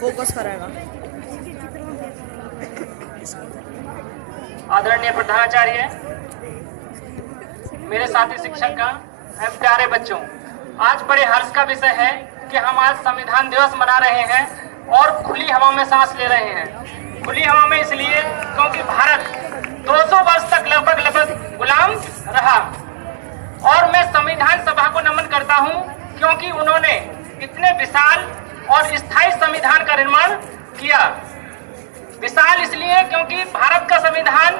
Focus कराएगा। आदरणीय प्रधानाचार्य, मेरे साथी शिक्षक एवं प्यारे बच्चों, आज बड़े हर्ष का विषय है कि हम आज संविधान दिवस मना रहे हैं और खुली हवा में सांस ले रहे हैं। खुली हवा में इसलिए क्योंकि भारत 200 वर्ष तक लगभग गुलाम रहा। और मैं संविधान सभा को नमन करता हूं क्योंकि उन्होंने इतने विशाल और स्थायी संविधान का निर्माण किया। विशाल इसलिए क्योंकि भारत का संविधान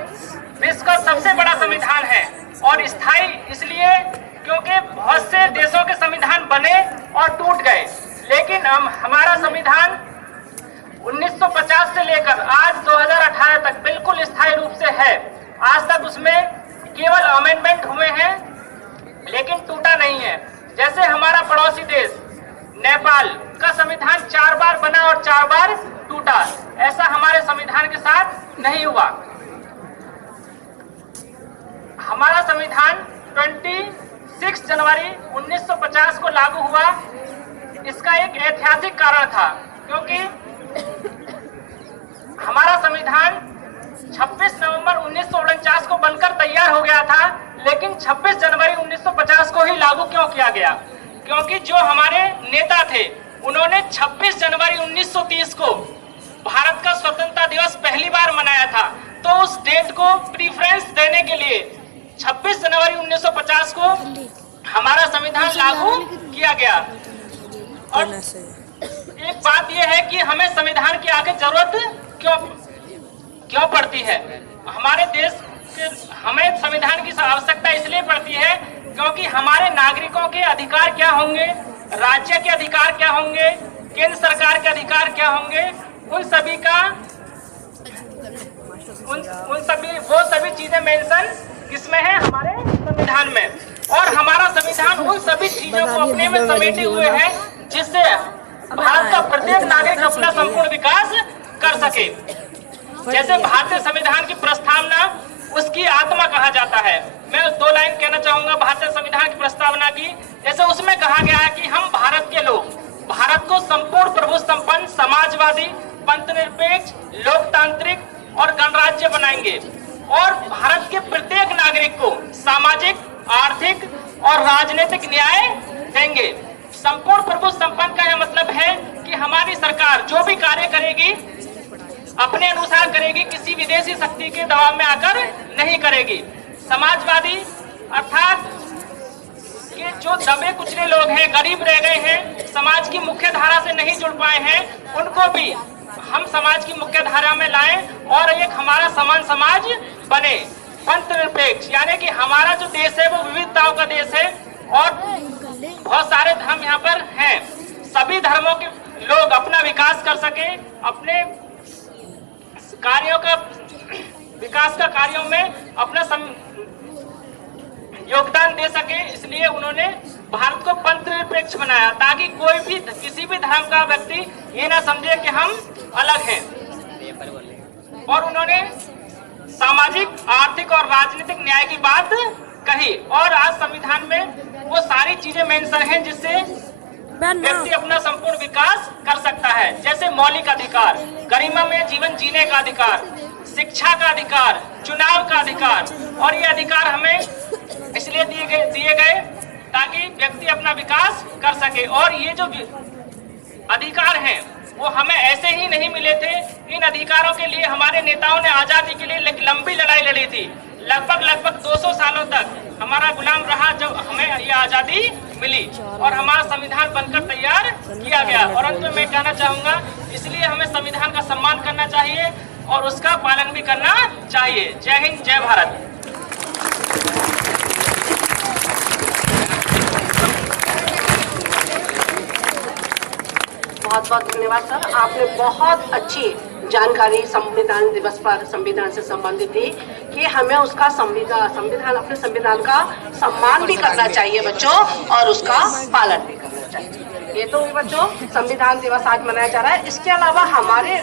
विश्व का सबसे बड़ा संविधान है, और स्थायी इसलिए क्योंकि बहुत से देशों के संविधान बने और टूट गए, लेकिन हमारा संविधान 1950 से लेकर आज 2018 तक बिल्कुल स्थायी रूप से है। आज तक उसमें केवल अमेंडमेंट हुए हैं लेकिन टूटा नहीं है। जैसे हमारा पड़ोसी देश नेपाल का संविधान 4 बार बना और 4 बार टूटा, ऐसा हमारे संविधान के साथ नहीं हुआ। हमारा संविधान 26 जनवरी 1950 को लागू हुआ। इसका एक ऐतिहासिक कारण था क्योंकि हमारा संविधान 26 नवंबर 1949 को बनकर तैयार हो गया था, लेकिन 26 जनवरी 1950 को ही लागू क्यों किया गया? क्योंकि जो हमारे नेता थे उन्होंने 26 जनवरी 1930 को भारत का स्वतंत्रता दिवस पहली बार मनाया था, तो उस डेट को प्रीफरेंस देने के लिए 26 जनवरी 1950 को हमारा संविधान लागू किया गया। और एक बात यह है कि हमें संविधान की आगे जरूरत क्यों पड़ती है? हमारे देश के हमें संविधान की आवश्यकता इसलिए पड़ती है क्योंकि हमारे नागरिकों के अधिकार क्या होंगे, राज्य के अधिकार क्या होंगे, केंद्र सरकार के अधिकार क्या होंगे, उन सभी चीजें मेंशन किसमें है? हमारे संविधान में। और हमारा संविधान उन सभी चीजों को अपने में समेटे हुए है जिससे भारत का प्रत्येक नागरिक अपना संपूर्ण विकास कर सके। जैसे भारतीय संविधान की प्रस्तावना उसकी आत्मा कहा जाता है। मैं 2 लाइन कहना चाहूंगा भारतीय संविधान की प्रस्तावना की। जैसे उसमें कहा गया है कि हम भारत के लोग भारत को संपूर्ण प्रभु संपन्न, समाजवादी, पंथनिरपेक्ष, लोकतांत्रिक और गणराज्य बनाएंगे, और भारत के प्रत्येक नागरिक को सामाजिक, आर्थिक और राजनीतिक न्याय देंगे। संपूर्ण प्रभु संपन्न का यह मतलब है कि हमारी सरकार जो भी कार्य करेगी अपने अनुसार करेगी, किसी विदेशी शक्ति के दबाव में आकर नहीं करेगी। समाजवादी अर्थात ये जो दबे कुचले लोग हैं, गरीब रह गए हैं, समाज की मुख्य धारा से नहीं जुड़ पाए हैं, उनको भी हम समाज की मुख्य धारा में लाएं और एक हमारा समान समाज बने। पंथनिरपेक्ष यानी कि हमारा जो देश है वो विविधताओं का देश है और बहुत सारे धर्म यहाँ पर हैं। सभी धर्मों के लोग अपना विकास कर सके, अपने कार्यों का विकास का कार्यों में अपना योगदान दे सके, इसलिए उन्होंने भारत को पंथनिरपेक्ष बनाया ताकि कोई भी किसी भी धर्म का व्यक्ति ये ना समझे कि हम अलग हैं। और उन्होंने सामाजिक, आर्थिक और राजनीतिक न्याय की बात कही। और आज संविधान में वो सारी चीजें मेंशन हैं जिससे व्यक्ति अपना संपूर्ण विकास कर सकता है। जैसे मौलिक अधिकार, गरिमामय जीवन जीने का अधिकार, शिक्षा का अधिकार, चुनाव का अधिकार, और ये अधिकार हमें इसलिए दिए गए ताकि व्यक्ति अपना विकास कर सके। और ये जो अधिकार हैं वो हमें ऐसे ही नहीं मिले थे। इन अधिकारों के लिए हमारे नेताओं ने आजादी के लिए लंबी लड़ाई लड़ी थी। लगभग 200 सालों तक हमारा गुलाम रहा जब हमें ये आजादी मिली और हमारा संविधान बनकर तैयार किया गया। और अंत में मैं कहना चाहूंगा, इसलिए हमें संविधान का सम्मान करना चाहिए और उसका पालन भी करना चाहिए। जय हिंद, जय भारत। बहुत बहुत धन्यवाद सर, आपने बहुत अच्छी जानकारी संविधान दिवस पर संविधान से संबंधित दी कि हमें उसका संविधान अपने संविधान का सम्मान भी करना चाहिए बच्चों, और उसका पालन भी करना चाहिए। ये तो बच्चों संविधान दिवस आज मनाया जा रहा है। इसके अलावा हमारे